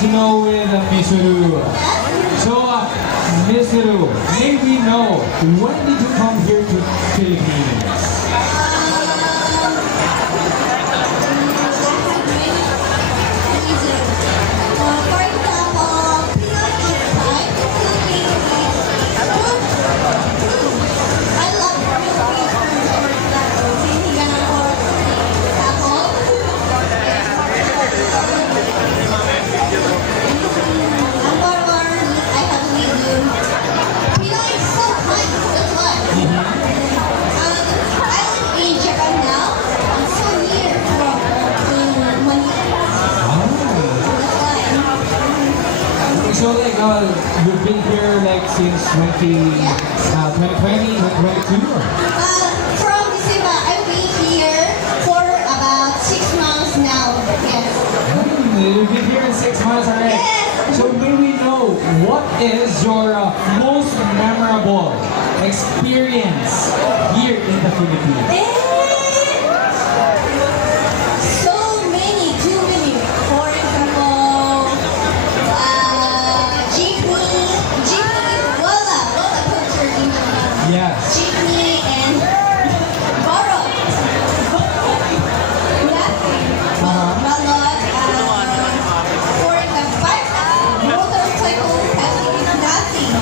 to know with Mitsuru. So, Mitsuru, may we know, when did you come here to Philippines? So like you've been here like since 2020, 2022? From December, I've been here for about 6 months now. Yes. You've been here in 6 months already. Yes. So may we know, what is your most memorable experience here in the Philippines? So many, too many. For example, jeepney, Wala culture in Japan. Yes. Jeepney and Boro. Balot. For example, motorcycle passing is nothing.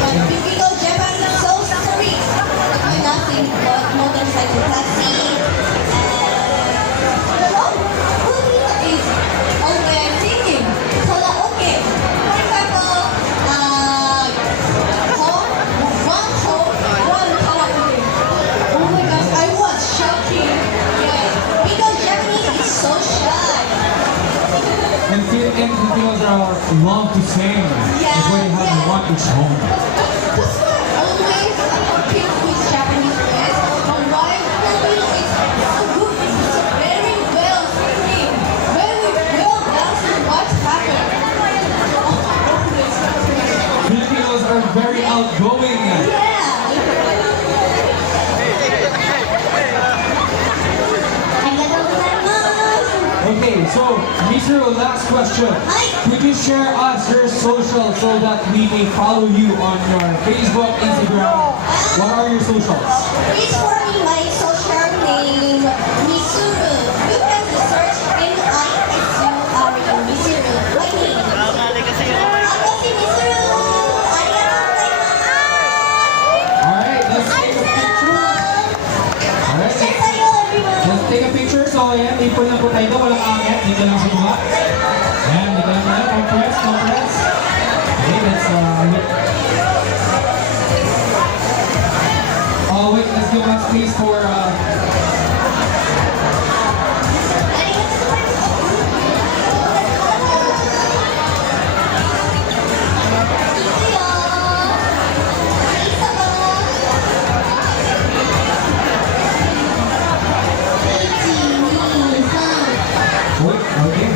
But typical Japan is so strict. Nothing but motorcycle passing. Is always singing karaoke. For example, one karaoke. Oh my gosh, I was shocking. Yes, because Japanese is so shy. And Filipinos are love to sing. That's why you have one each home. That's why I always compete with Japanese friends. But why Filipino is so good? It's very well singing, very well dancing. What's happened? Filipinos are very outgoing. Okay, so Mitsuru, last question. Could you share us your social so that we may follow you on your Facebook, Instagram? What are your socials? Please for me my social name, Mitsuru. You can search M-I-S-U-R-U, Mitsuru. My name. Ako si Mitsuru. Alright, let's take a picture. Alright, Share tayo, everyone. let's take a picture. So ayan, ipon lang po tayo ito. Walang angit. Dito lang sa mga. Ayan, dito lang tayo. Compress, compress. Okay, let's wait, let's give us space for wait, okay.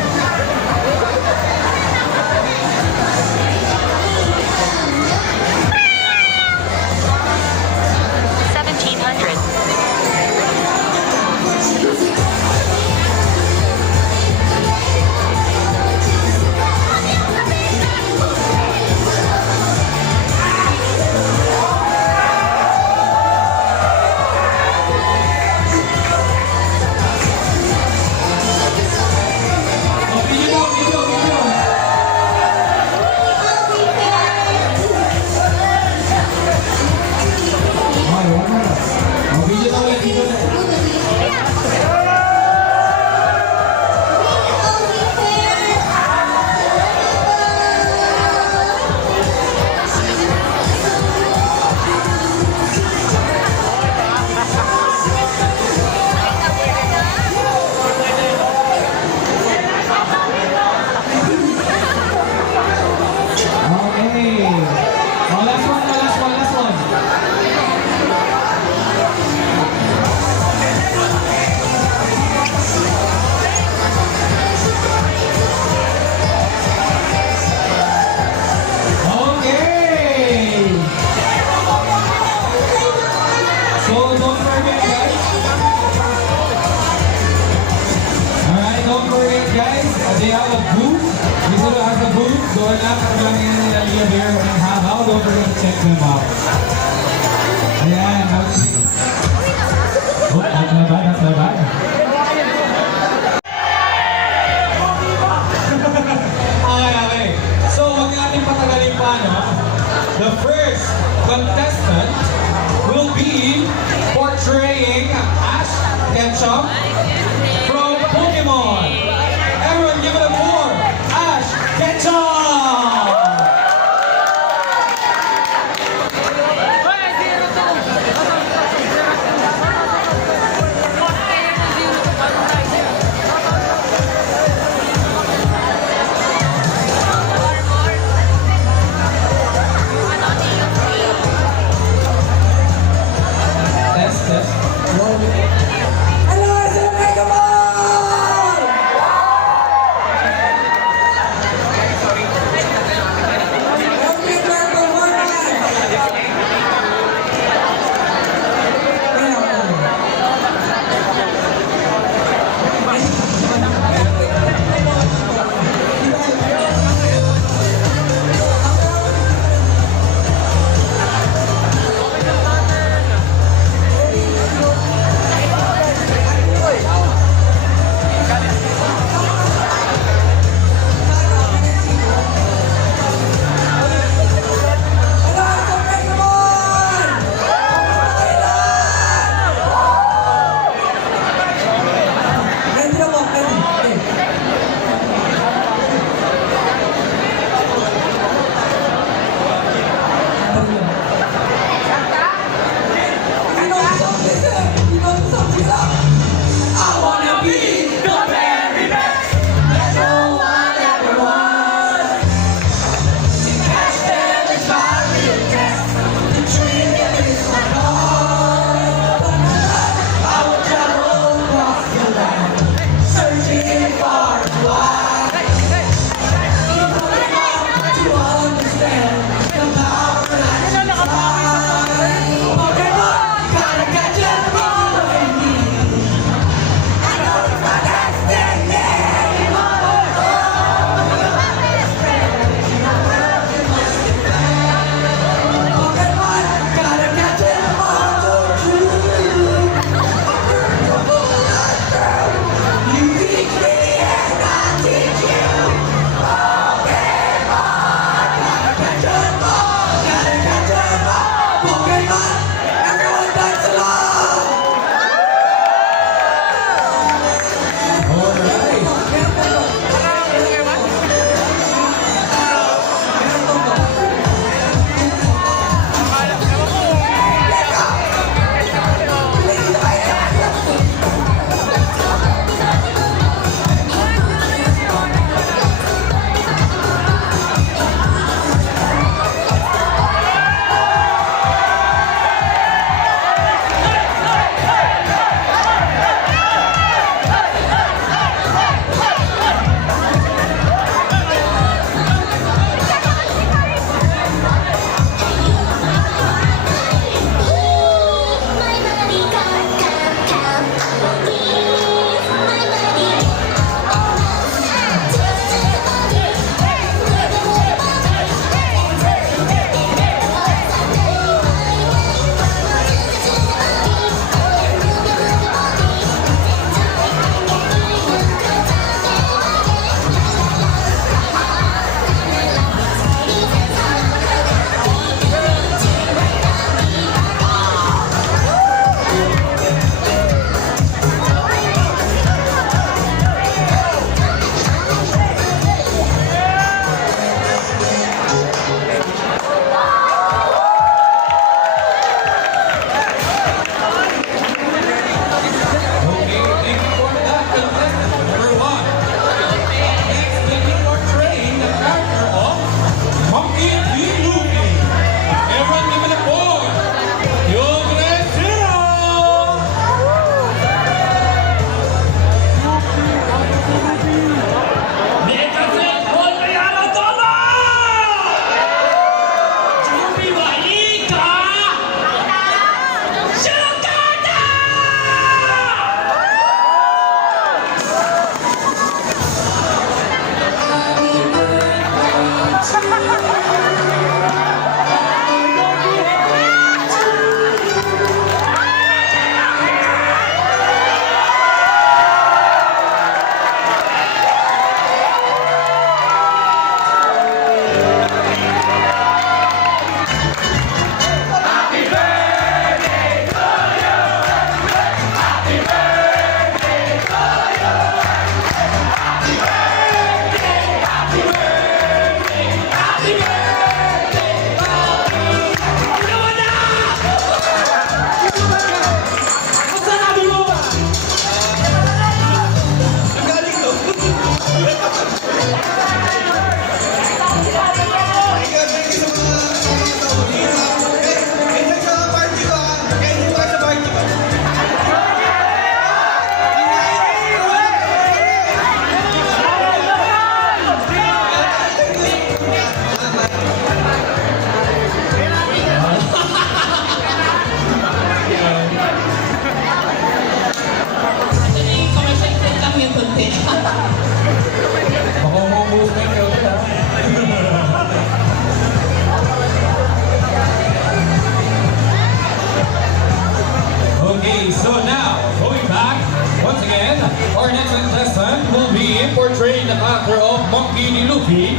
napakagaling nila Leah Bear and How. Don't forget to check them out. Ayan. Oh, that's my bad, that's my bad. Okay. So, huwag natin patagalin pa, no? The first contestant will be portraying Ash Ketchum from Pokemon. Everyone give it up for Ash Ketchum! Test. Hello,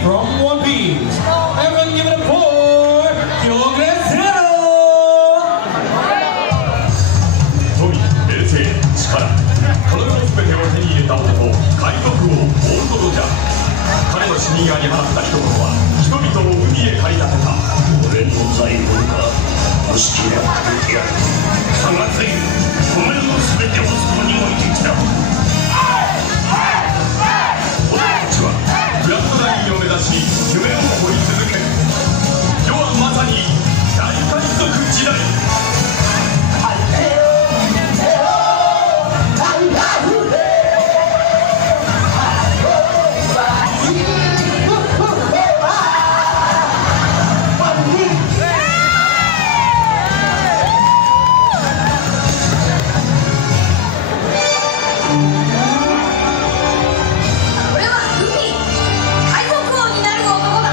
from One Piece. Everyone give it up for Kyogre Zero! 富、平成、力、この世の全てを手に入れた男、海賊王ゴールド・ロジャー。彼の死人がに放った一言は人々を海へ駆り立てた。俺の財宝か、もしければ食べてやる。差がついる。お前の全てをそこに置いてきた。俺たちはグランドラインを目指し夢を追い続ける。世はまさに大海賊時代。俺はルフィ、海賊王になる男だ。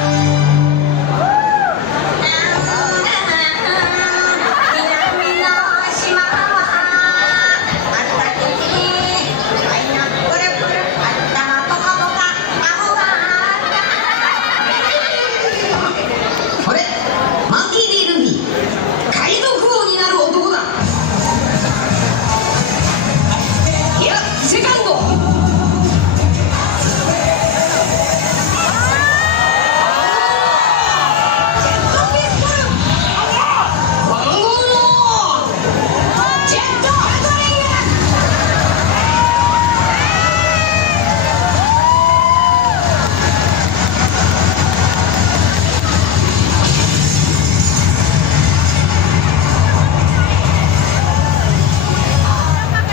南の島はあったかい愛のプルプル、頭ポカポカ、青が俺、マンキー D ルフィ、海賊王になる男だ。いや、セカンド。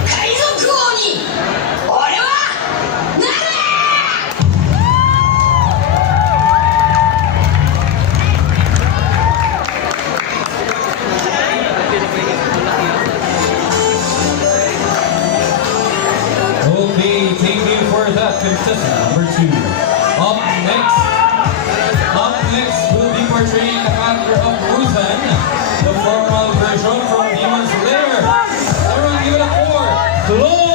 海賊王に俺はなる！ Okay, thank you for that contestant number 2. Up next will be portraying the character of Ruthan, the formal version from Demon Slayer. Everyone give it up for Chloe!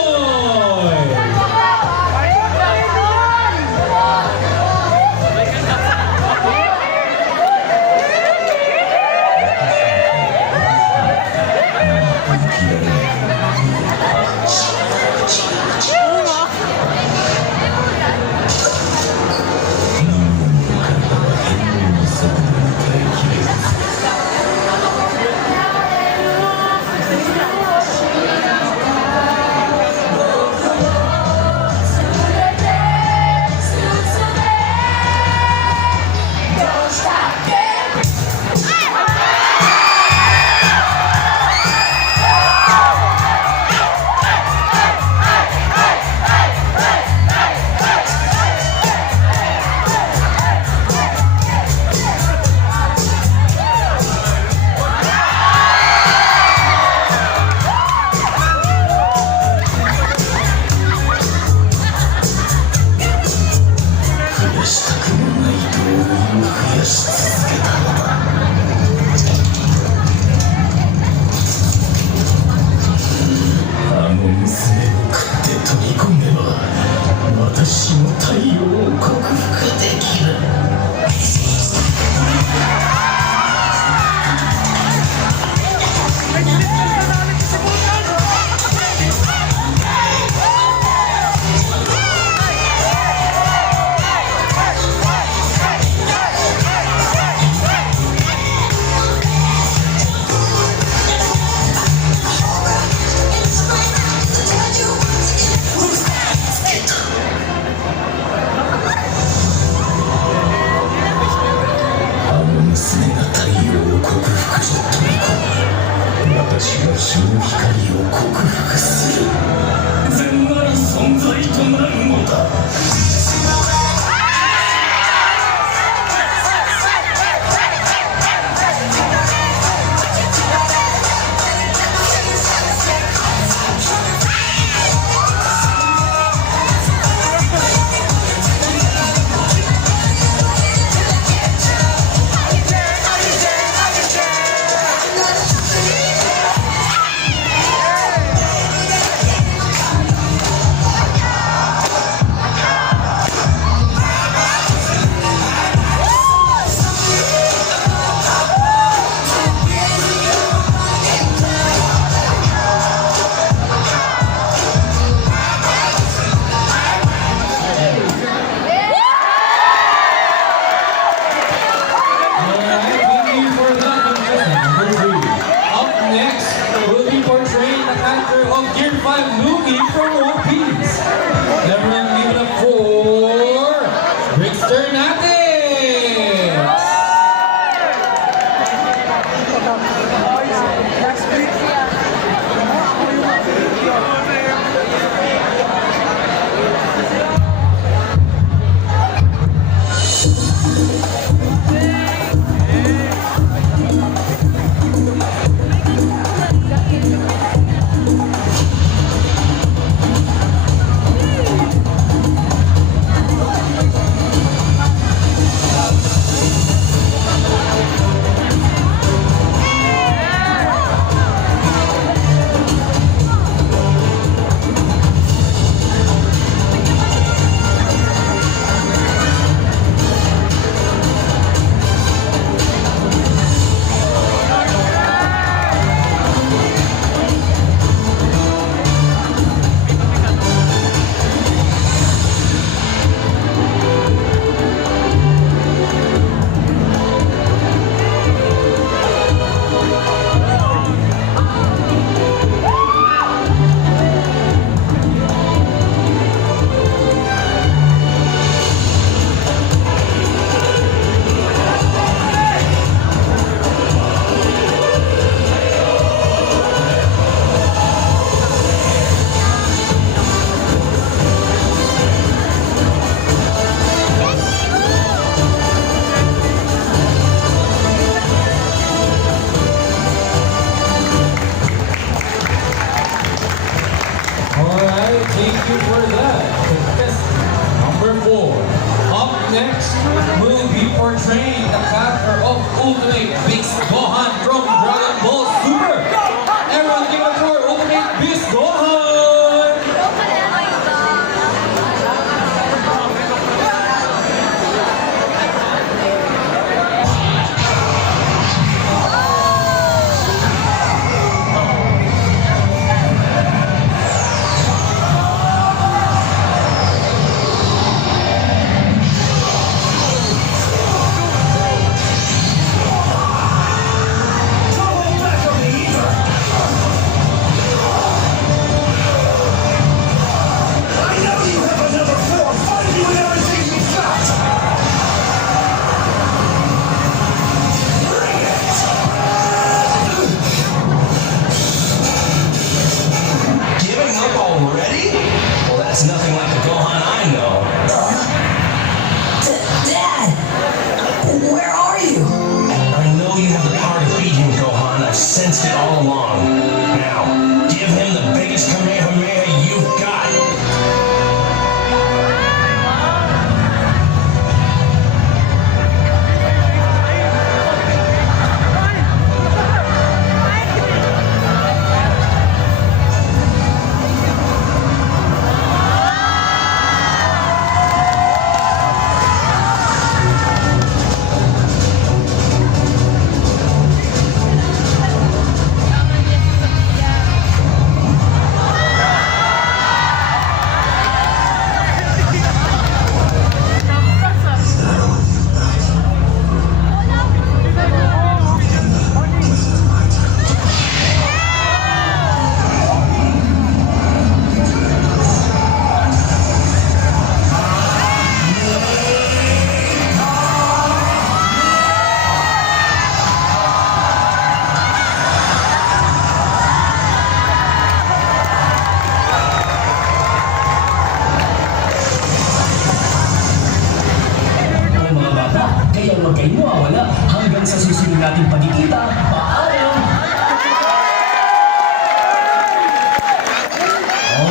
hindi mawawala hanggang sa susunod nating pagkikita. Paalam!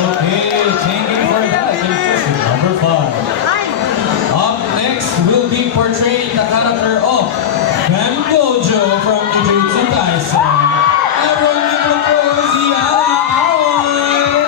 Okay, thank you for that. Contestant number 5. Up next will be portraying the character of Ben Gojo from Jujutsu Kaisen. Everyone give it for Ziana Aoi.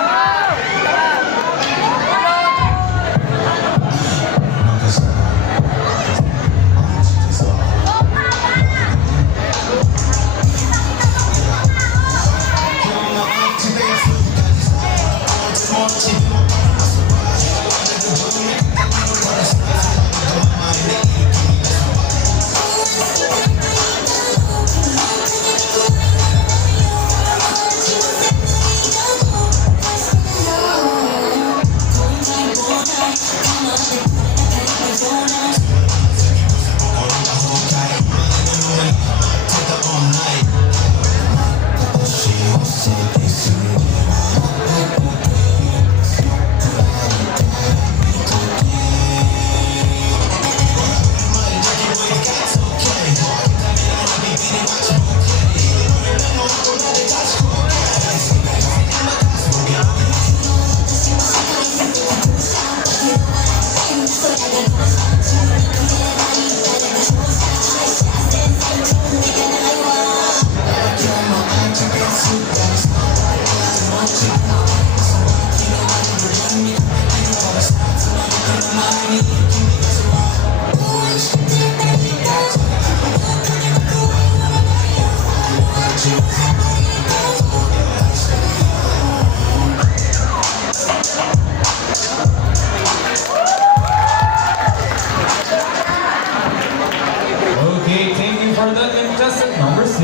Okay, thank you for that. Contestant number 6.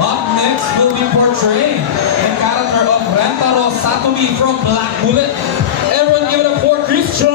Up next will be portraying the character of Rentaro Satomi from Black Bullet. Everyone give it up for Christian.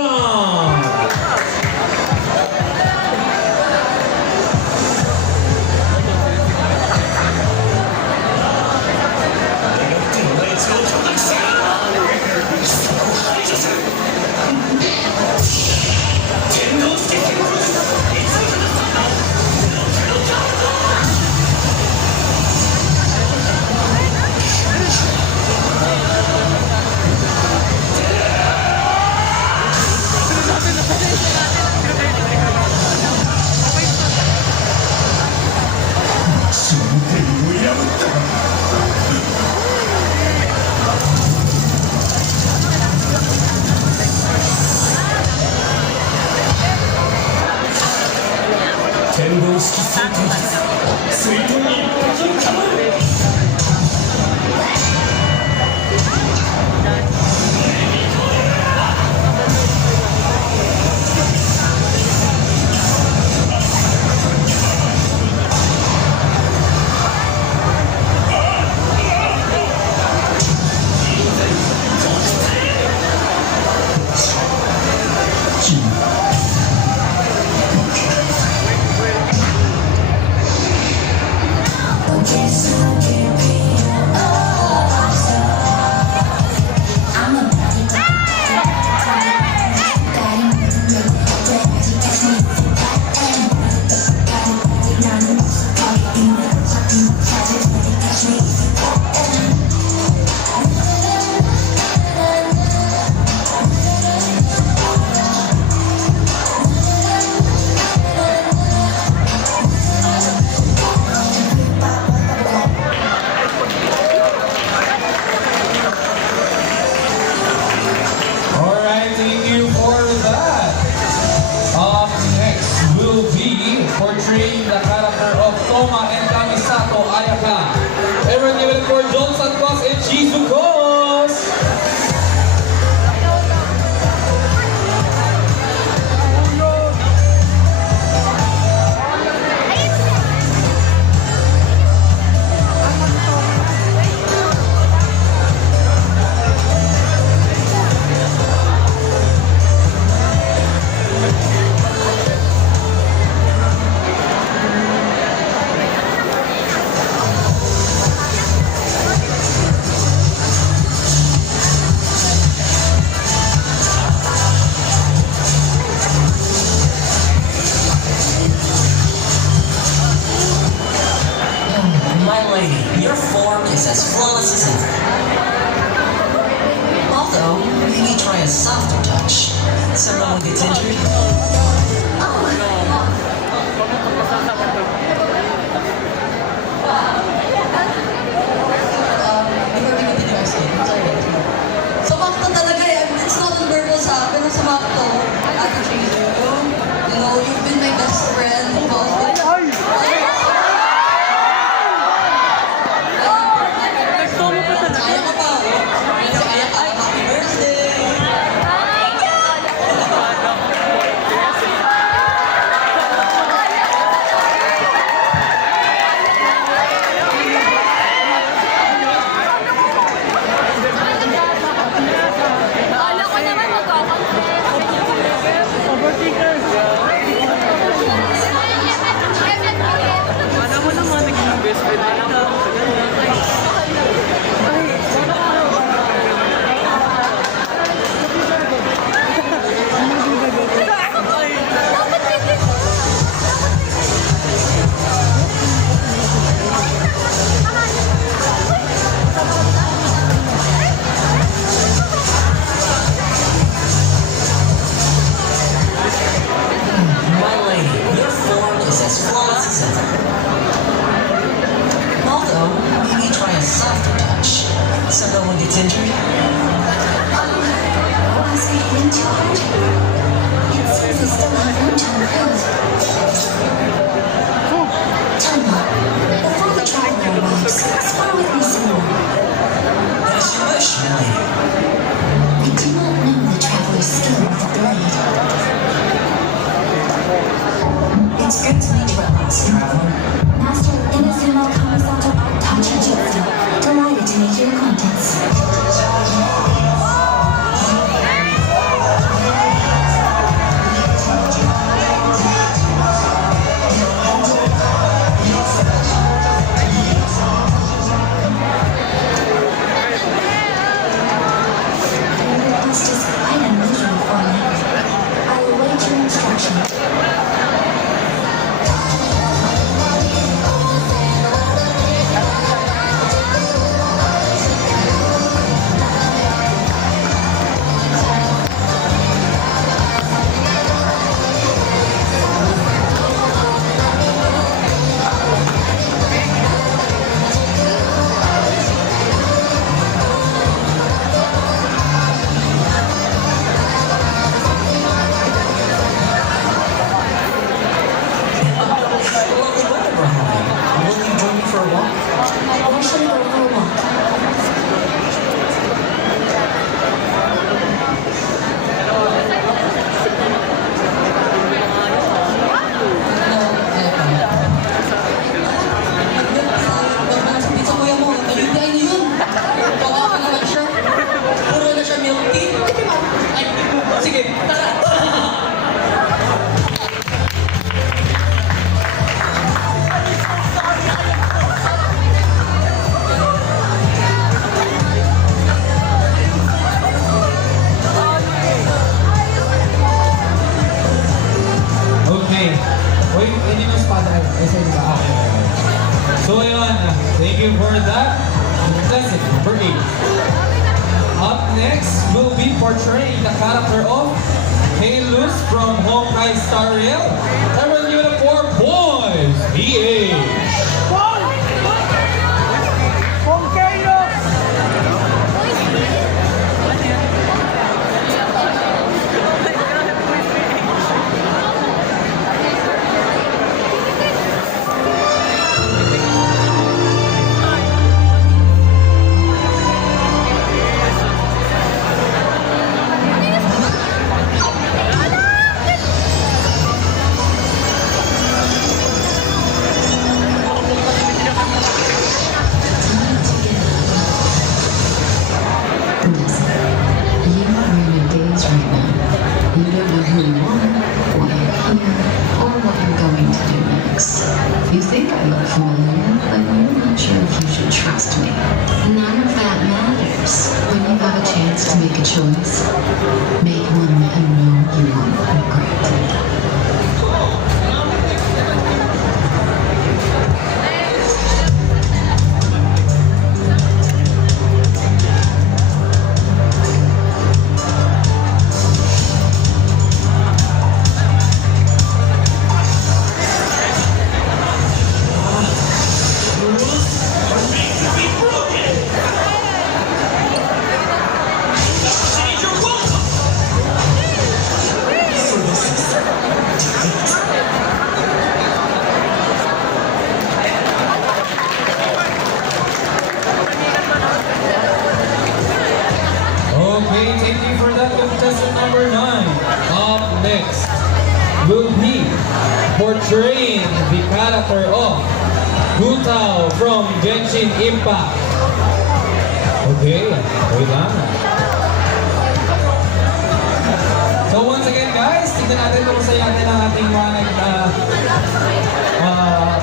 Portraying the character of Toma and Kamisato Ayaka. Everyone give it for John Santos and Chizukos! is as flawless as ever. Although, maybe try a softer touch. Someone gets injured. Before we continue our scene, sorry. Sumakto talaga eh. It's not verbal sa akin. Ang sumakto. Ate Chizo. You know, you've been my best friend. Kaya ka pa. Kaya ka. Happy birthday! Kala ko naman Ano mo naman naging best friend na My lady, your form is as flawless as ever. Although, maybe try a softer touch. So no one gets injured. Was I hitting too hard? It seems I still have room to improve. Toma, before the trial arrives, spar with me some more. As you wish, my lady. I do not know the traveler's skill with the blade. It's good to meet you at last, traveler. Master Inazuma Kamisato Tachi Jutsu. Delighted to make your acquaintance. This is quite unusual for me. I will wait your instructions. Lovely weather we're having. Will you join me for a walk? Where should we go for a walk? Sa kuya mo, nalibigay niyo yun. Bawa ka naman siya. Puro na siya milk tea. Ay, sige, tara. Okay. Wait, hindi mo spotlight. Isa ba? Okay. So yun, thank you for that. Lesson number 8. Up next will be portraying the character of Halus from Honkai Star Rail. Everyone give it up for Boys PH. You think I look familiar, but I'm not sure if you should trust me. None of that matters. When you have a chance to make a choice, make one that you know you won't regret. character of Hu-Tao from Genshin Impact. Okay, wait lang. So once again guys, tignan natin kung sa natin ang ating mga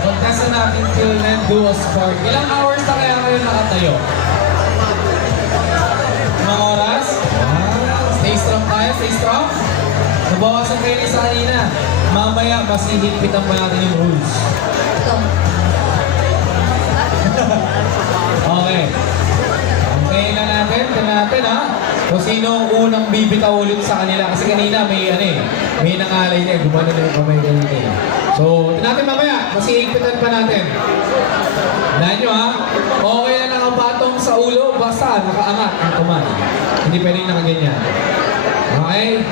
contestant natin till then do a sport. Ilang hours na kaya kayo nakatayo? Mga oras? Stay strong tayo, stay strong. Nabawasan kayo ni sa kanina. Mamaya, mas hihigpitan pa natin yung rules. Okay. Okay na natin, ha? Kung sino ang unang bibitaw ulit sa kanila. Kasi kanina may may nangalay na, gumano na yung kamay ganito. So, natin mamaya, mas hihigpitan pa natin. Dahan nyo ha, okay na nakabatong sa ulo, basta nakaangat ang tuman. Hindi pwedeng nakaganyan. Okay?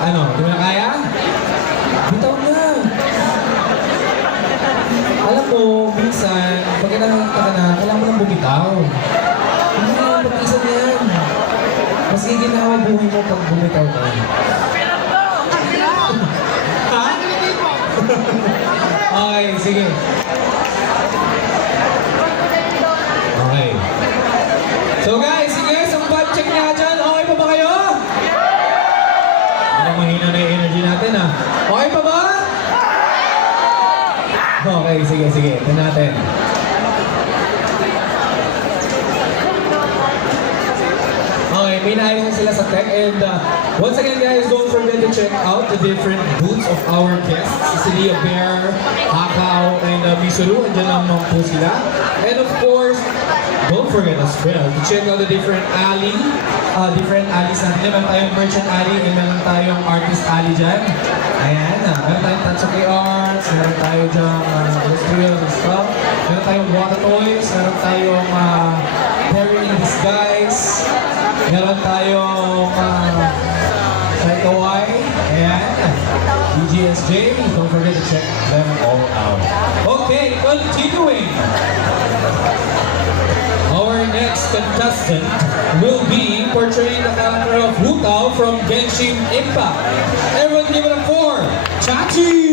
Di mo na kaya? Bitaw na! Alam mo, minsan, pag nakakita ka na, kailangan mo nang bumitaw. Hindi na lang mag-isan yan. Mas giginawa buhay mo pag bumitaw ka. Ha? Okay, sige. Okay. So guys, sige, sumbat check nga dyan. Okay pa ba kayo? Ano mahina na yung energy natin ha? Okay pa ba? Okay, sige. Ito natin. Okay, may naayos na sila sa tech. And once again guys, don't forget to check out the different booths of our guests. Si Lia Bear, Hakao, and Misuru. Andiyan lang mga po sila. And of course, don't forget as well to check out the different alleys natin. Meron tayong merchant alley and meron tayong artist alley dyan. Ayan, meron tayong Tatsuki Arts, meron tayo dyan industrial and stuff. Meron tayong water toys, meron tayong Perry in Disguise, meron tayong Kawaii, ayan, DGSJ. Don't forget to check them all out. Okay, continuing. Our next contestant will be portraying the character of Hu-Tao from Genshin Impact. Everyone give it up for Chachi!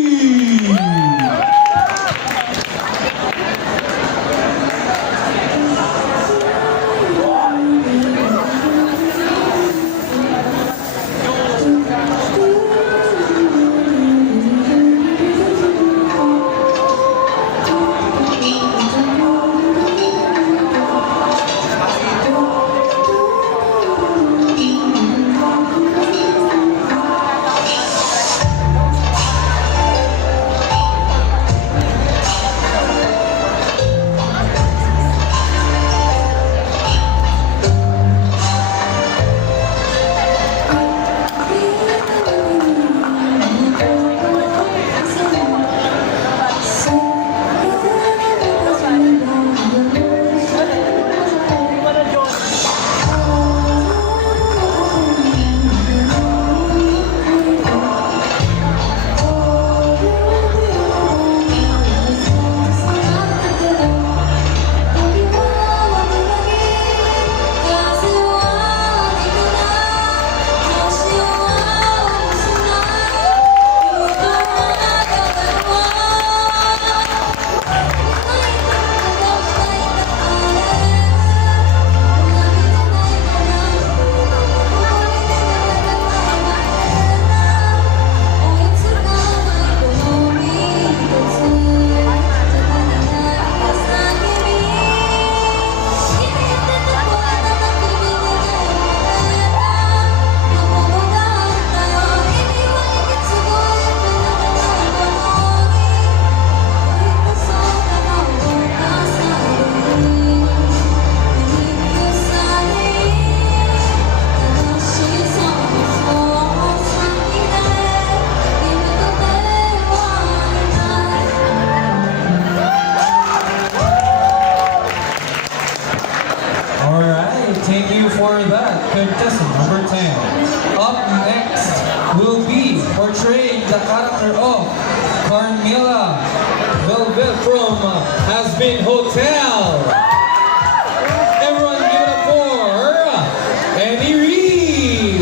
contestant number 10. Up next will be portraying the character of Carmilla Velvet from Has Been Hotel. Everyone give it up for Annie Reed.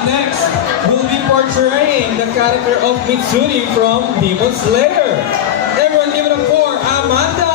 Up next, we'll be portraying the character of Mitsuri from Demon Slayer. Everyone give it up for Amanda!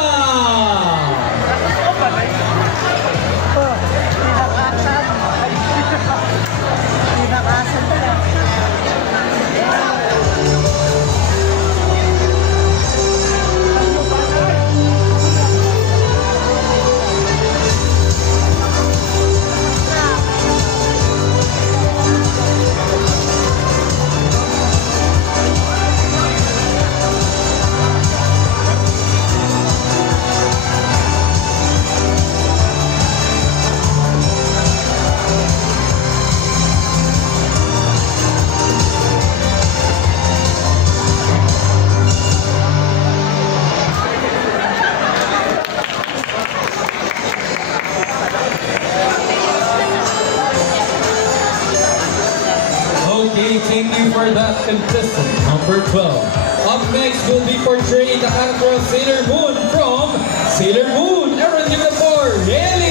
Okay, thank you for that contestant, number 12. Up next, we'll be portraying the character of Sailor Moon from Sailor Moon. Everyone give it up for Haley!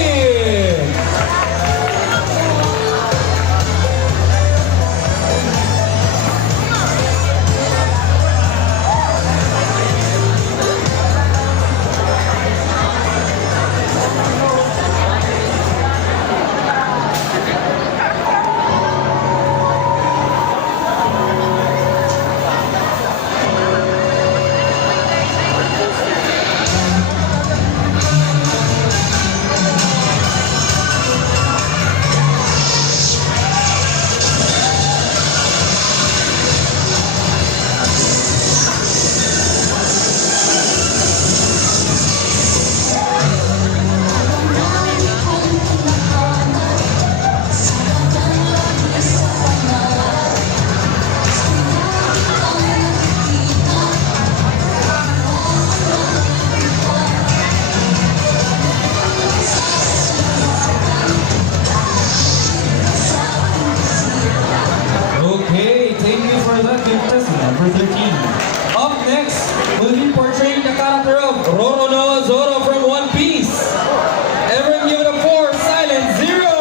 Okay, thank you for that contestant, number 13. Up next, we'll be portraying the character of Roronoa Zoro from One Piece. Everyone give it up for Silent Zero!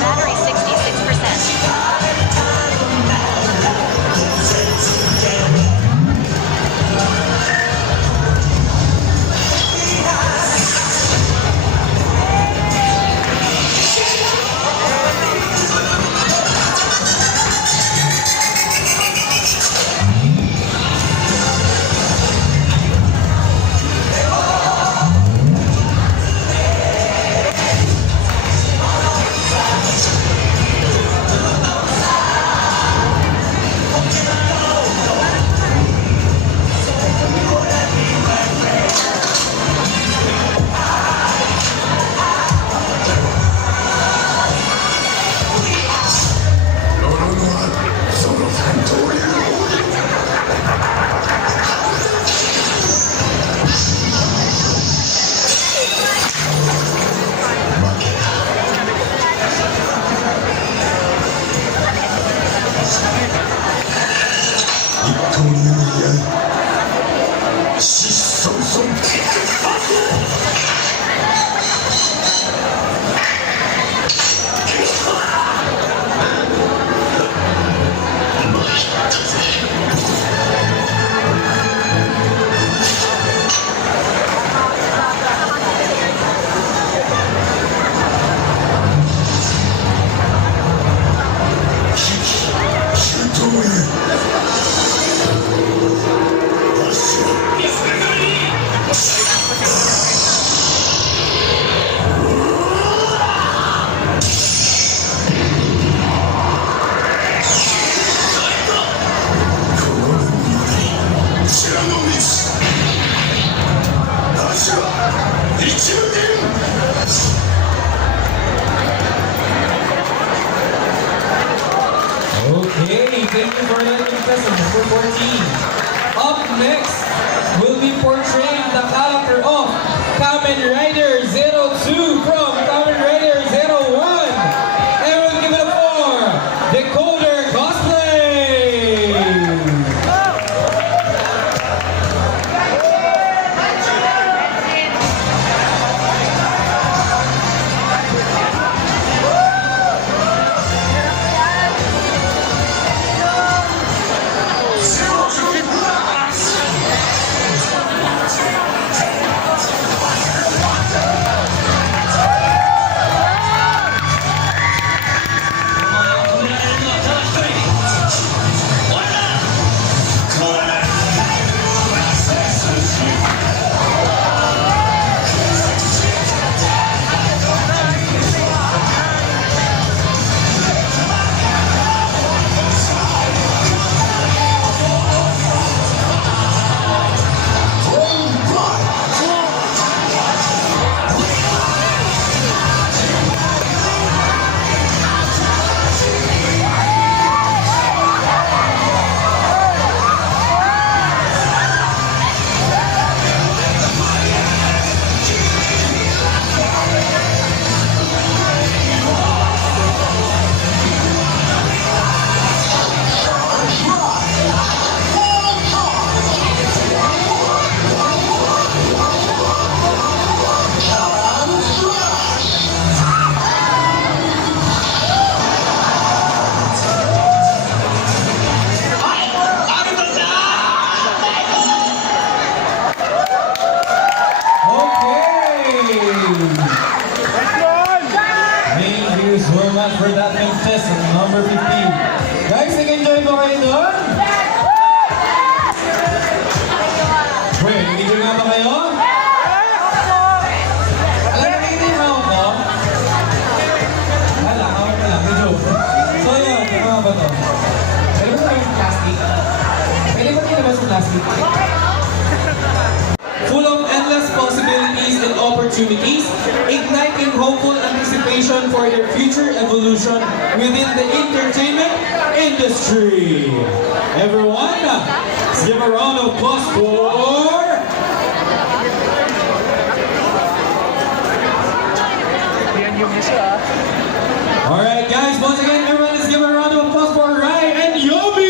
Battery 66%. Thank you for that contestant, number 14. Up next, will be portraying the character of Kamen Rider 02 from Kamen Rider 01. Everyone give it up for Decoder Cosplay! Thank you so much for that contestant, number 15. Guys, nag-enjoy ba kayo doon? Wait, nag-enjoy nga ba kayo? Alam, nakikita yung hawak ko? Wala, hawak ko lang, medyo. So yun, ano ba to? Pwede ba sa plastic? Pwede ba tinabas sa plastic? Full of endless possibilities and opportunities, igniting hopeful anticipation for their future evolution within the entertainment industry. Everyone, let's give a round of applause for... Yan yung isa. Alright guys, once again, everyone, let's give a round of applause for Rai and Yomi!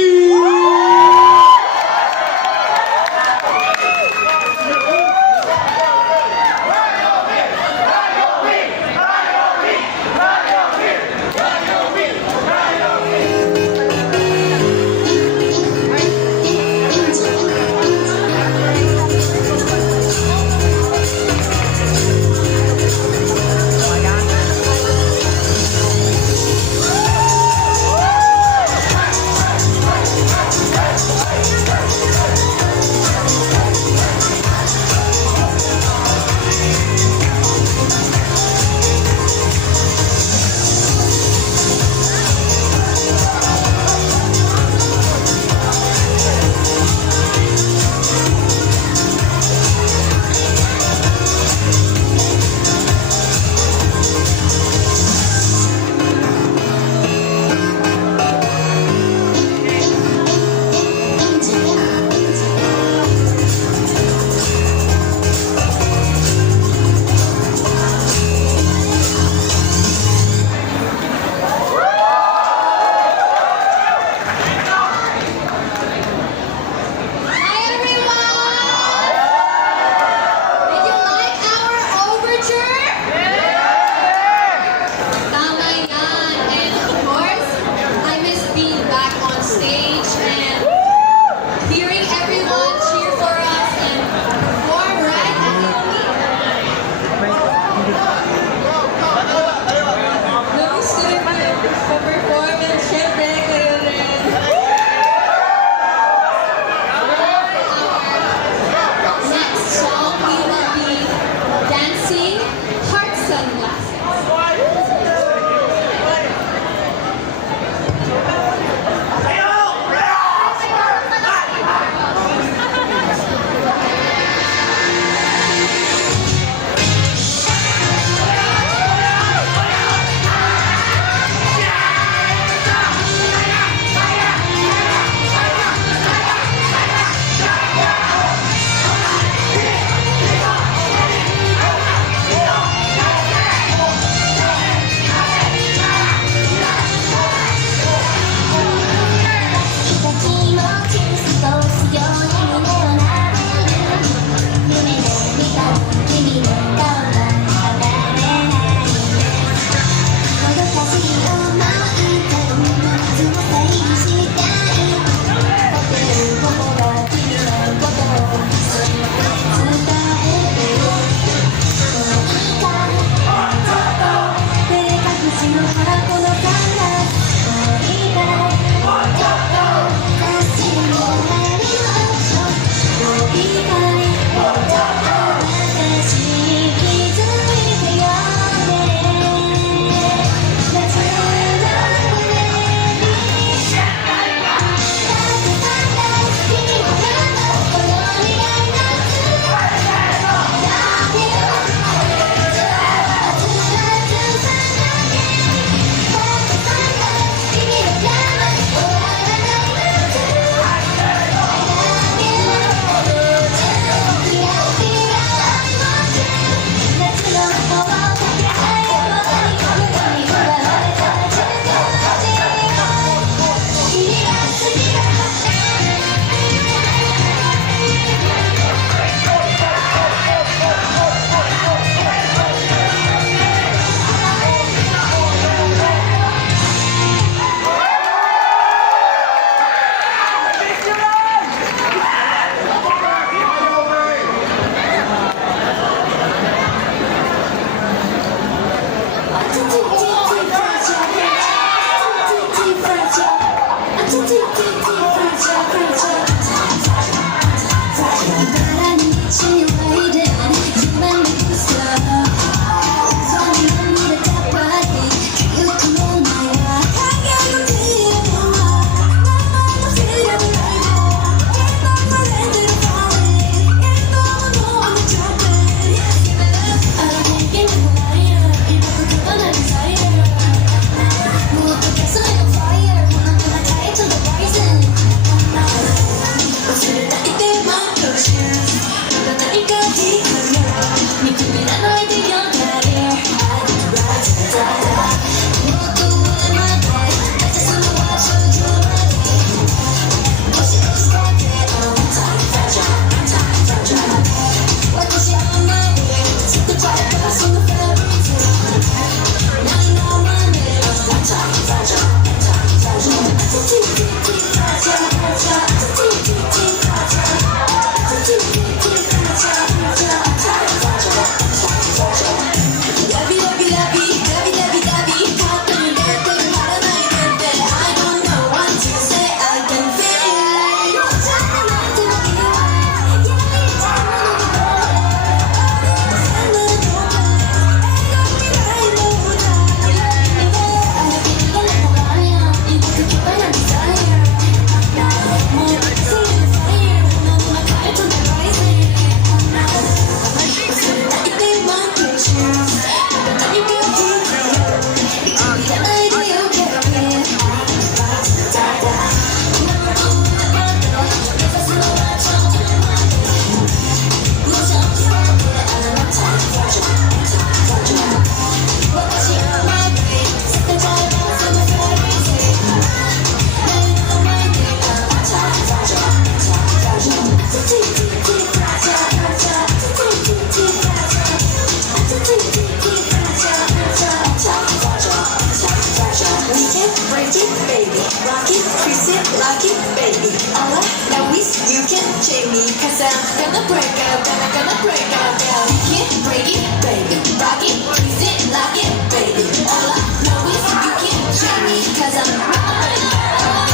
shame me, cause I'm gonna break out, gonna break out, girl. You can't break it, baby. Rock it, twist it, lock it, baby. All I know is you can't shame me, cause I'm gonna break out.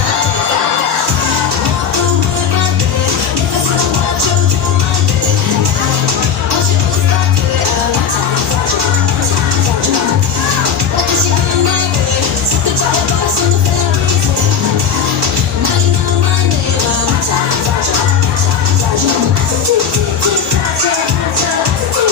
Walk away, my baby. Never gonna watch you do my baby. Watch it, start to it. One time for you, one time for you. What does she do, my baby? Sit the child boss on the ferry. Now you know my name. One time for you, one time for you.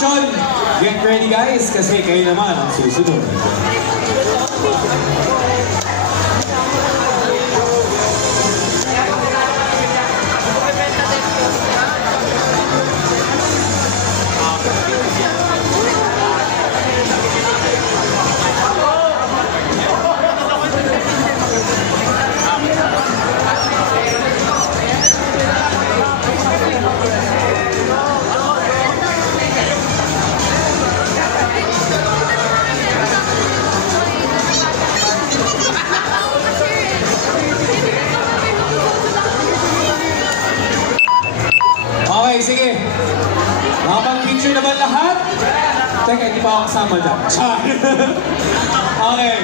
competition. Get ready guys, kasi kayo naman ang susunod. Okay, sige. Nakapag-picture na ba lahat? Teka, hindi pa ako kasama dyan. Okay.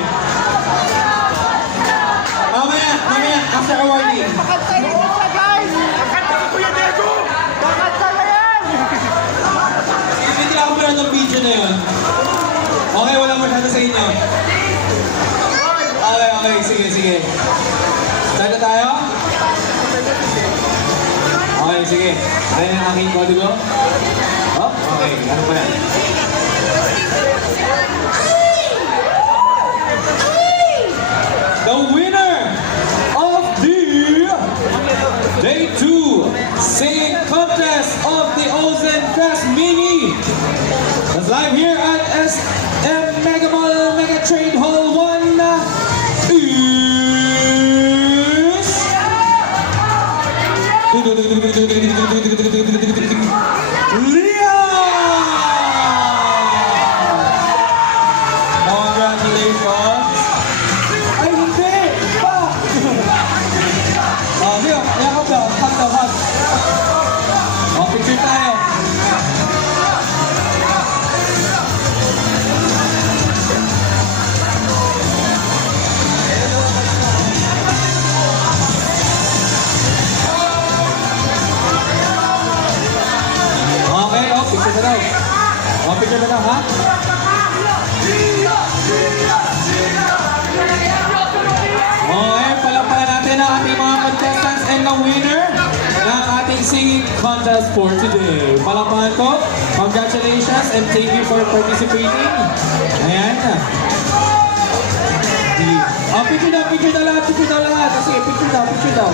Mamaya, after awarding. Pakantay mo siya, guys! Pakantay si Kuya Diego! Pakantay na yan! Hindi ako muna ng video na yun. Okay, walang masyado sa inyo. Okay, sige. Start na tayo? Okay, sige. Ano yung aking kodigo? Oh, okay. Ano pa yan? The winner of the Day 2 Singing Contest of the Ozen Fest Mini was live here at SM Mega Mall Mega Trade Hall 1 is Leon! Congratulations! Ay, hindi! Pa! Oh, Leo, yakap daw. Hug. Oh, picture tayo. Okay, oh, picture na daw. Oh, picture na daw, ha? Okay, palakpakan natin ang ating mga contestants and the winner ng ating singing contest for today. Palakpakan ko, congratulations and thank you for participating. Ayan. Sige. Oh, picture daw lahat. Sige, picture daw.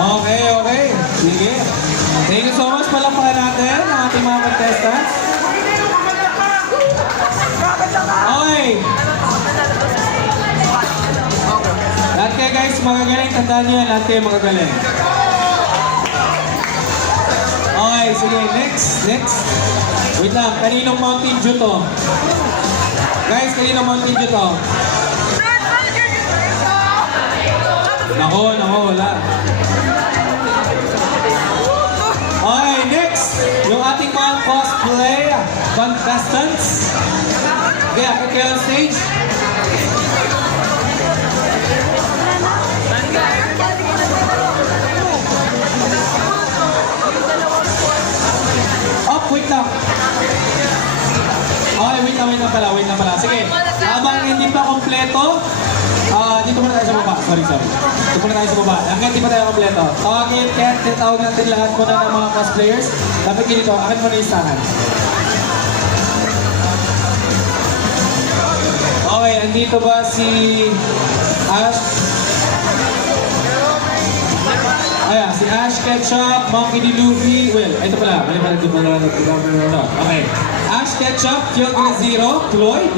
Okay. Sige. Thank you so much. Palakpakan natin ang ating mga contestants. Okay. Lahat kayo guys, magagaling. Tandaan nyo yan, lahat kayo magagaling. Okay, sige. Next. Wait lang. Kaninong Mountain Dew to? Guys, kaninong Mountain Dew to? Nako, wala. Okay, next. Yung ating mga cosplay contestants. Okay, akit kayo on stage. Oh, wait lang. Okay, wait lang pala. Sige, habang hindi pa kompleto, dito muna tayo sa baba. Sorry. Dito muna tayo sa baba. Hanggang hindi pa tayo kompleto. Kaya tinatawag natin lahat muna ng mga cosplayers. Dapat yun dito, akin muna isahan. Okay, andito ba si Ash? Ayan, si Ash Ketchup, Monkey D. Luffy. Well, ito pala. Okay. Ash Ketchup, Kyogre Zero, Floyd,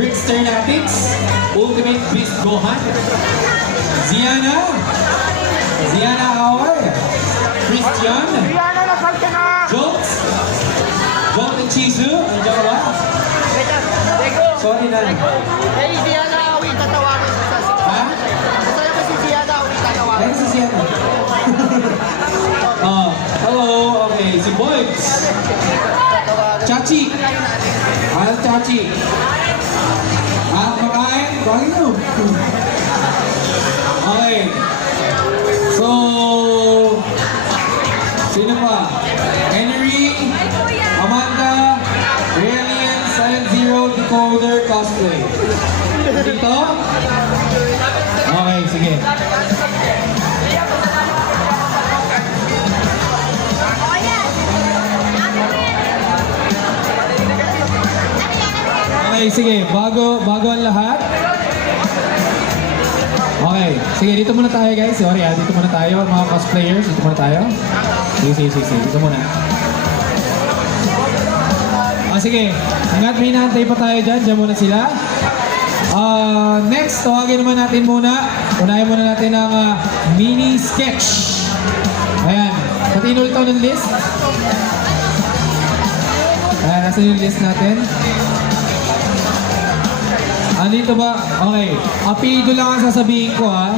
Brickster Natix, Ultimate Beast Gohan, Ziana Awar, Christian, Jokes, Joke and Chizu, ang Jawa. Sorry na. Eh, Diana, awi, tatawagan ko sa sila. Ha? Masaya ko si Diana, awi, tatawagan. Ay, si Ziana. Hello, okay, si Boybs. Chachi. Chachi. Makain? Bakit nyo? Okay. So, Sino pa? Henry, Amanda, Alien, Silent Zero, Decoder, Cosplay. Dito? Okay, sige. Okay, sige. Bago ang lahat. Okay. Sige, dito muna tayo guys. Sorry dito muna tayo. Mga cosplayers, dito muna tayo. Sige. Dito muna. Sige. Hanggat may inaantay pa tayo dyan muna sila. Next, tawagin naman natin muna. Unahin muna natin ang mini sketch. Ayan. Patinol ito ng list. Ayan, nasa yung list natin. Andito ba? Okay. Apelido lang ang sasabihin ko ha.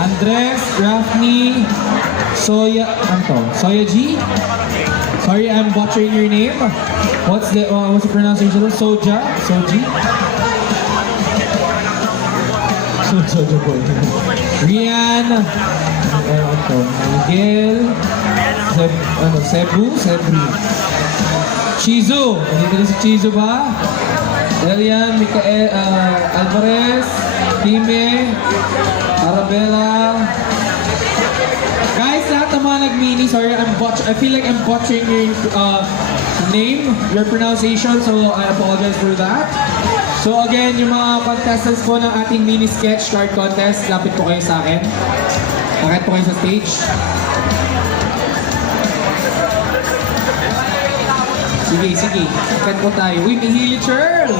Andres, Raffney, Soya, ano to? Soya G? Sorry, I'm butchering your name. What's the pronunciation? Soja? Soji? Soja boy. Rian, ano to? Miguel, Cebu, Sebri. Chizu. Andito na si Chizu ba? Elian, Mikael, Alvarez, Time, Arabella. Guys, lahat ng mga nag-mini, sorry, I feel like I'm butchering your name, your pronunciation, so I apologize for that. So again, yung mga contestants po ng ating mini sketch card contest, lapit po kayo sa akin. Lakit po kayo sa stage. Sige. Lakit po tayo. Uy, may hili, Churl!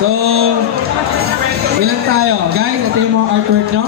So, ilan tayo? Guys, ito yung mga artwork nyo.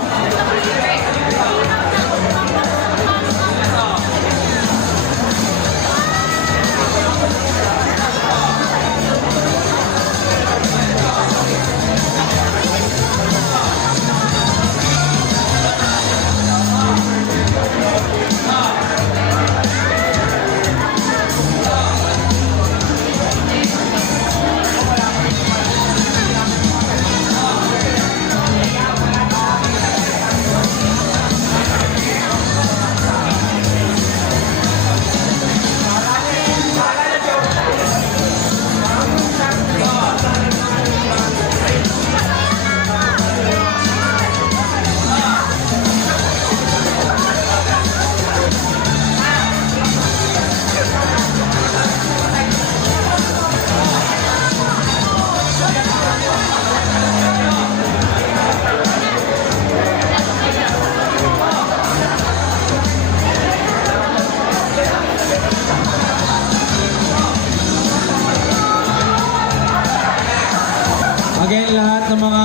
Again, lahat ng mga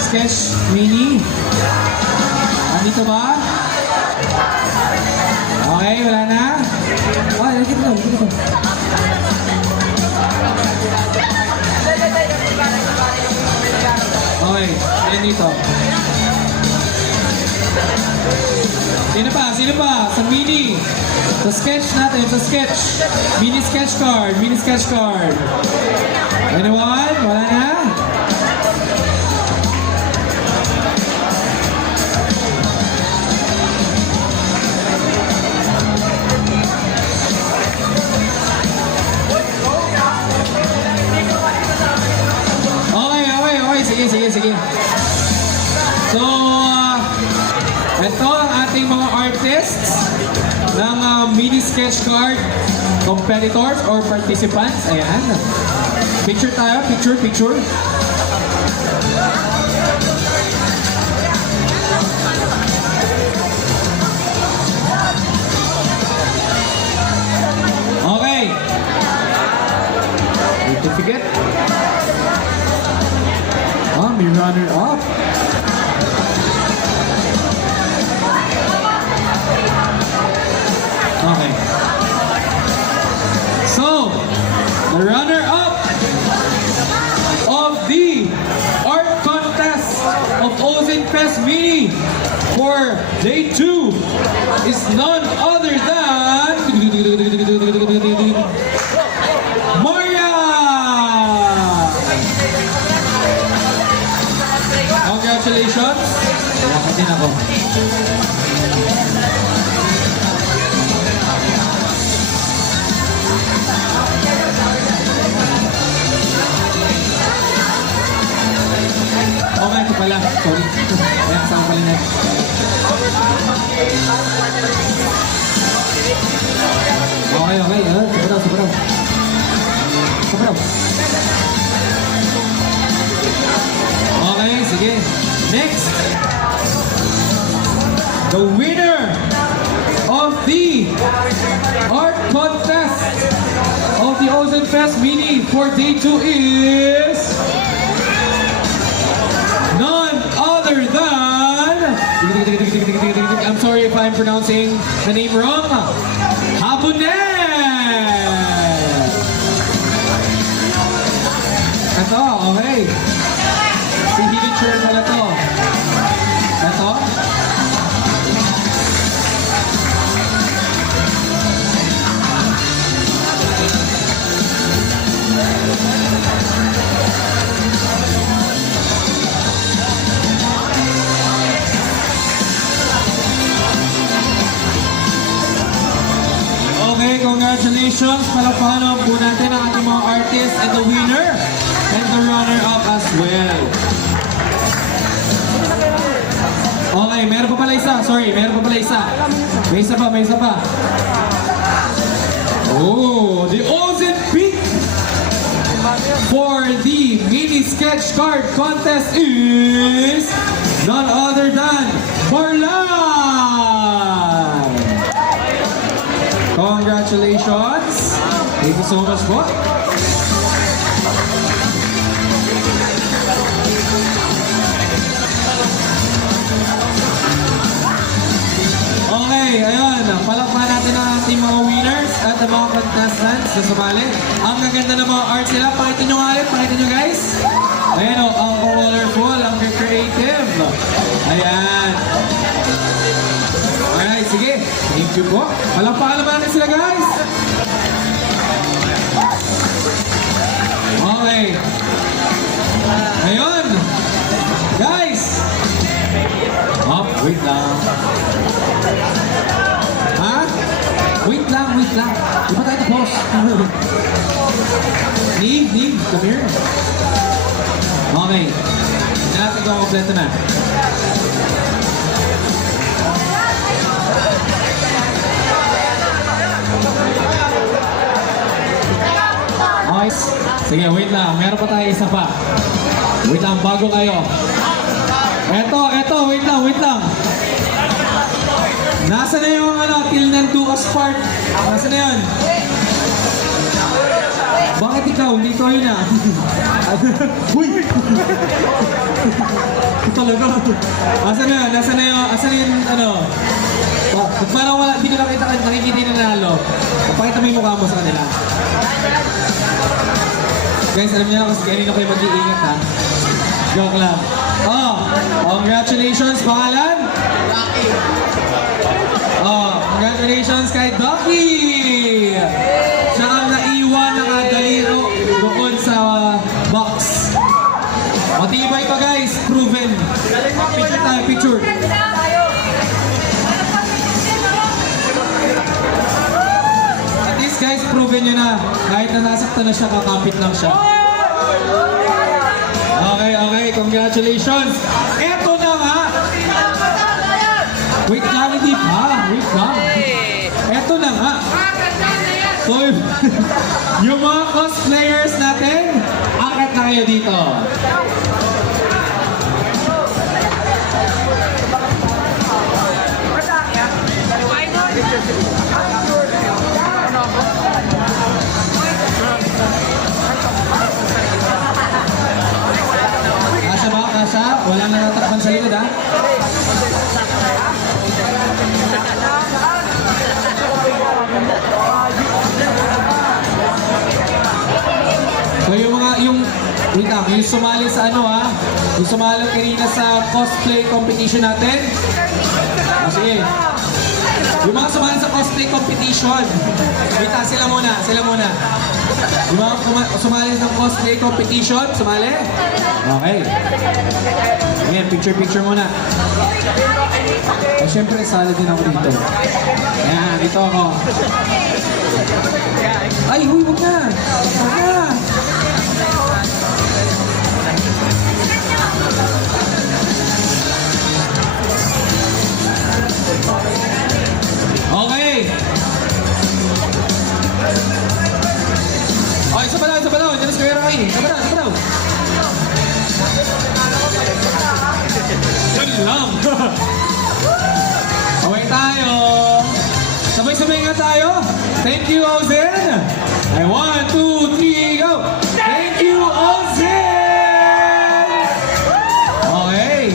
sketch mini. Andito ba? Okay, wala na? Lagyan mo. Okay, yan dito. Sino pa? Sa mini. Sa sketch natin, sa sketch. Mini sketch card. Anyone? Wala na? Okay. Sige. So, ito ang ating mga artists ng mini sketch card competitors or participants. Ayan. Picture tayo. Picture. Okay. Certificate. May runner-up. Okay. So, the runner-up of the art contest of Ozin Fest Mini for day 2 is none other than Maria! Okay, okay. Super daw. Okay, sige. Next. The winner of the art contest of the Ozen Fest Mini for day 2 is none other than, I'm sorry if I'm pronouncing the name wrong, Habunet! Ito, okay. Si Hidden Shirt pala to. Ito. Okay, congratulations. Palakpakan po natin ang ating mga artists and the winner and the runner-up as well. Okay, meron pa pala isa. Sorry, meron pa pala isa. May isa pa. Oh, the Ozen Peak for the mini sketch card contest is none other than Marlan! Congratulations! Thank you so much po. Okay, ayun. Palakpakan natin ang ating mga winners at ang mga contestants na sumali. Ang gaganda ng mga arts nila. Pakita nyo nga ulit. Pakita nyo guys. Ayan o, ang colorful, ang creative. Ayan. Alright, sige. Thank you po. Palakpakan naman natin sila guys. Okay. Ayun. Guys. Wait lang. Ha? Wait lang. Di ba tayo tapos? Neve, come here. Okay. Hindi natin ito kompleto na. Okay. Sige, wait lang. Meron pa tayo isa pa. Wait lang, bago kayo. Eto, wait lang. Nasa na yung till nandu as part? Nasa na yun? Bakit ikaw? Hindi ko yun ah. Uy! Talaga. Asan na yung parang wala, hindi ko nakikita yung nanalo. Pakita mo yung mukha mo sa kanila. Guys, alam niyo na kasi kanina kayo mag-iingat ha. Joke lang. Congratulations, pangalan? Rocky. Congratulations kay Ducky! Siya ang naiwan ng daliro doon sa box. Matibay pa guys, proven. Picture tayo, picture. At least guys, proven nyo na. Kahit na nasaktan na siya, kakapit lang siya. Okay, congratulations. Eto na nga. Wait lang, hindi pa. Wait lang. Eto na nga. So, yung mga cosplayers natin, akit na kayo dito. Kasha ba? Kasha? Walang natatakpan sa likod ha? So wait lang, yung sumali sa yung sumali kanina sa cosplay competition natin. Sige. Yung mga sumali sa cosplay competition. Wait lang, sila muna. Yung mga sumali sa cosplay competition, sumali? Okay. Ayan, picture muna. Eh, syempre, sali din ako dito. Ayan, dito ako. Ay, huy, wag na! Okay. Thank you, Ozen. And 1, 2, 3, go. Thank you, Ozen. Okay.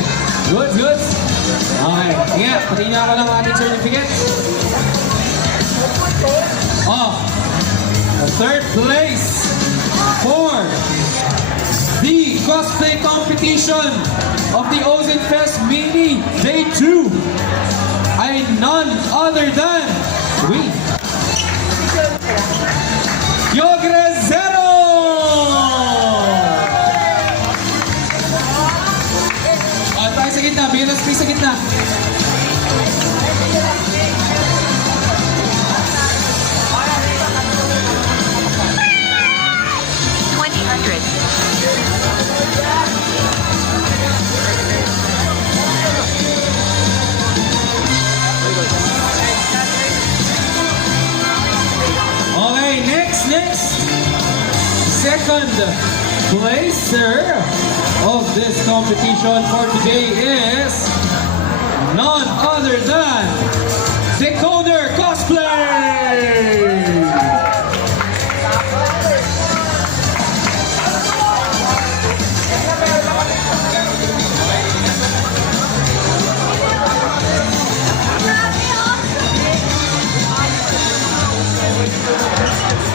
Good, good. Okay. Ingat, pati na ako ng ating certificate. Oh, the third place for the cosplay competition of the Ozen Fest Mini Day 2 ay none other than Yogre Zero! Tayo sa gitna, bigyan ng space sa gitna. Okay, next. Second placer of this competition for today is none other than Decoder Cosplay!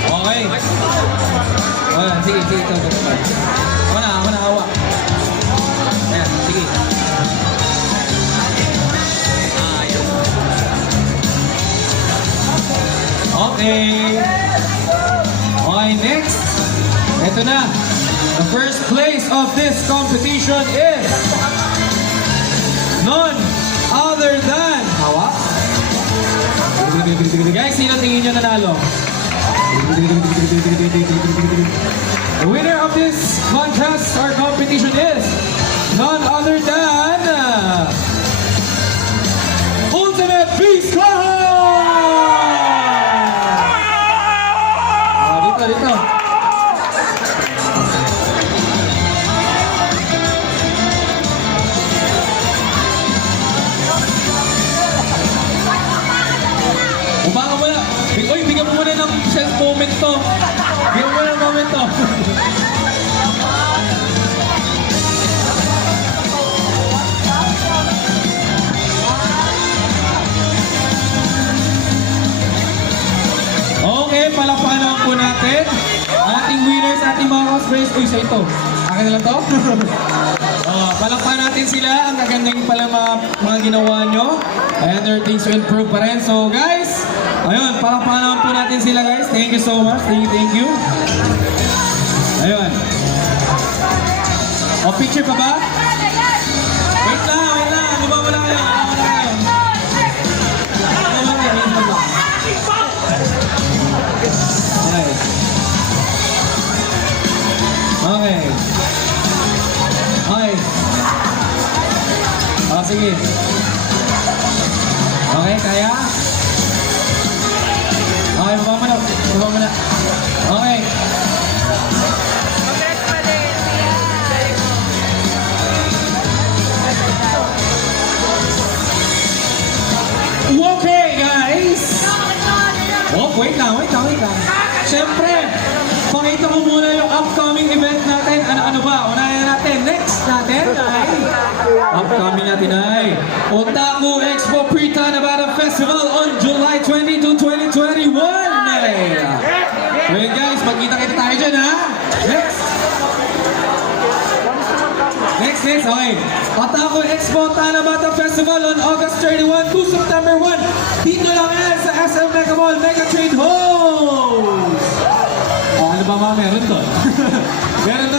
Okay. Ayan, sige, ito. Ako na, hawak. Ayan, sige. Okay. Okay, next. Ito na. The first place of this competition is none other than... Hawak. Guys, sino tingin nyo nanalo? The winner of this contest or competition is none other than Ultimate Beast Club! Dito. Baka mo na. Uy, bigyan mo muna ng moment to. Bigyan mo muna ng moment to. Okay, palakpakan naman po natin ang ating winners, ating mga cosplays. Uy, sa ito. Akin na lang to? Palakpakan natin sila. Ang gagandang pala mga ginawa nyo. And there are things to improve pa rin. So guys, ayun, palakpakan naman po natin sila guys. Thank you so much. Thank you. Ayun. O, picture pa ba? Wait lang. Iba mo lang kayo. Okay. O, sige. Okay, kaya? Okay, baba mo na. Okay. Okay, guys. Oh, wait lang. Siyempre, pakita ko muna yung upcoming event natin. Ano ba? Unahin natin. Next natin ay upcoming natin ay Otaku Expo Prita Nevada Festival on July 22, 2021. Okay guys, magkita-kita tayo dyan ha. Next, okay. Otaku Expo Tanabata Festival on August 31 to September 1. Dito lang yan sa SM Mega Mall, Mega Trade Halls. Ano ba mga meron doon? Meron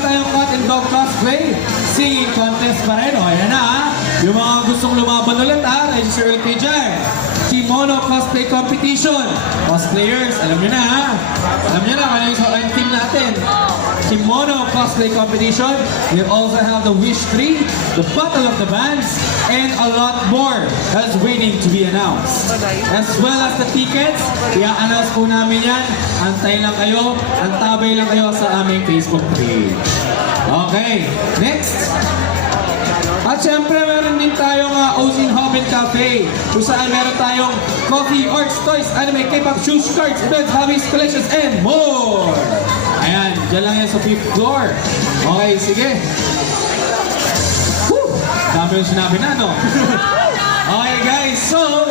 tayong cat and dog cosplay. Singing contest pa rin. O, ayan na ha. Yung mga gustong lumaban ulit ha, register ulit kayo dyan. Kimono Cosplay Competition. Cosplayers, alam nyo na ha. Alam nyo na kung ano yung team natin. Kimono Cosplay Competition. We also have the Wish Tree, the Battle of the Bands, and a lot more that's waiting to be announced. As well as the tickets, i-announce po namin yan. Antay lang kayo, antabay lang kayo sa aming Facebook page. Okay, next. At syempre meron din tayong Ozin Hub Robin Cafe, kung saan meron tayong coffee, arts, toys, anime, K-pop, shoes, cards, events, hobbies, collections, and more! Ayan, dyan lang yan sa 5th floor. Okay, sige. Woo! Dami yung sinabi na, no? Okay, guys, so,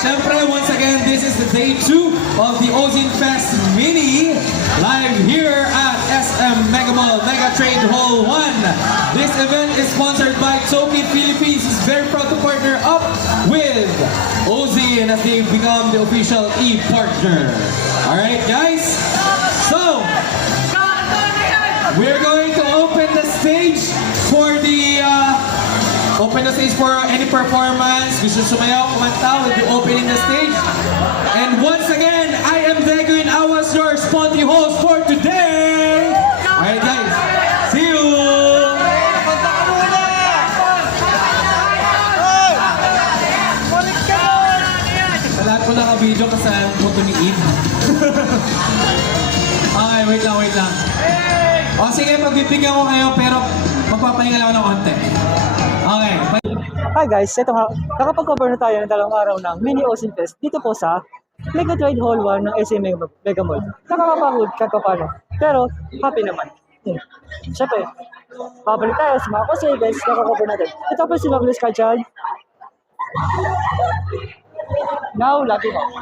syempre, once again, this is the day 2 of the Ozin Fest Mini, live here at SM Mega Mall, Mega Trade Hall 1. This event is sponsored by Toki Philippines, is very proud to partner up with Ozin as they become the official e-partner. Alright, guys? So, we're going to open the stage for any performance. Gusto sumayaw, kumanta, we'll be opening the stage. And once again, I am Deguin. I was your Sponty host for today. Alright, guys. See you! Sa lahat po naka-video kasalanan po ito ni Eve. Okay, wait lang. O sige, pagbibigyan ko kayo pero magpapahinga lang ako ng konti. Okay. Hi guys, ito nga, nakapag-cover na tayo ng 2 araw ng Mini Ozin Fest dito po sa Mega Trade Hall 1 ng SM Mega Mall. Nakakapagod kahit pa paano, pero happy naman. Siyempre, babalik tayo sa mga Ozin events na nakaka-cover natin. Ito po si Lovely Sky Child. Now, love you all.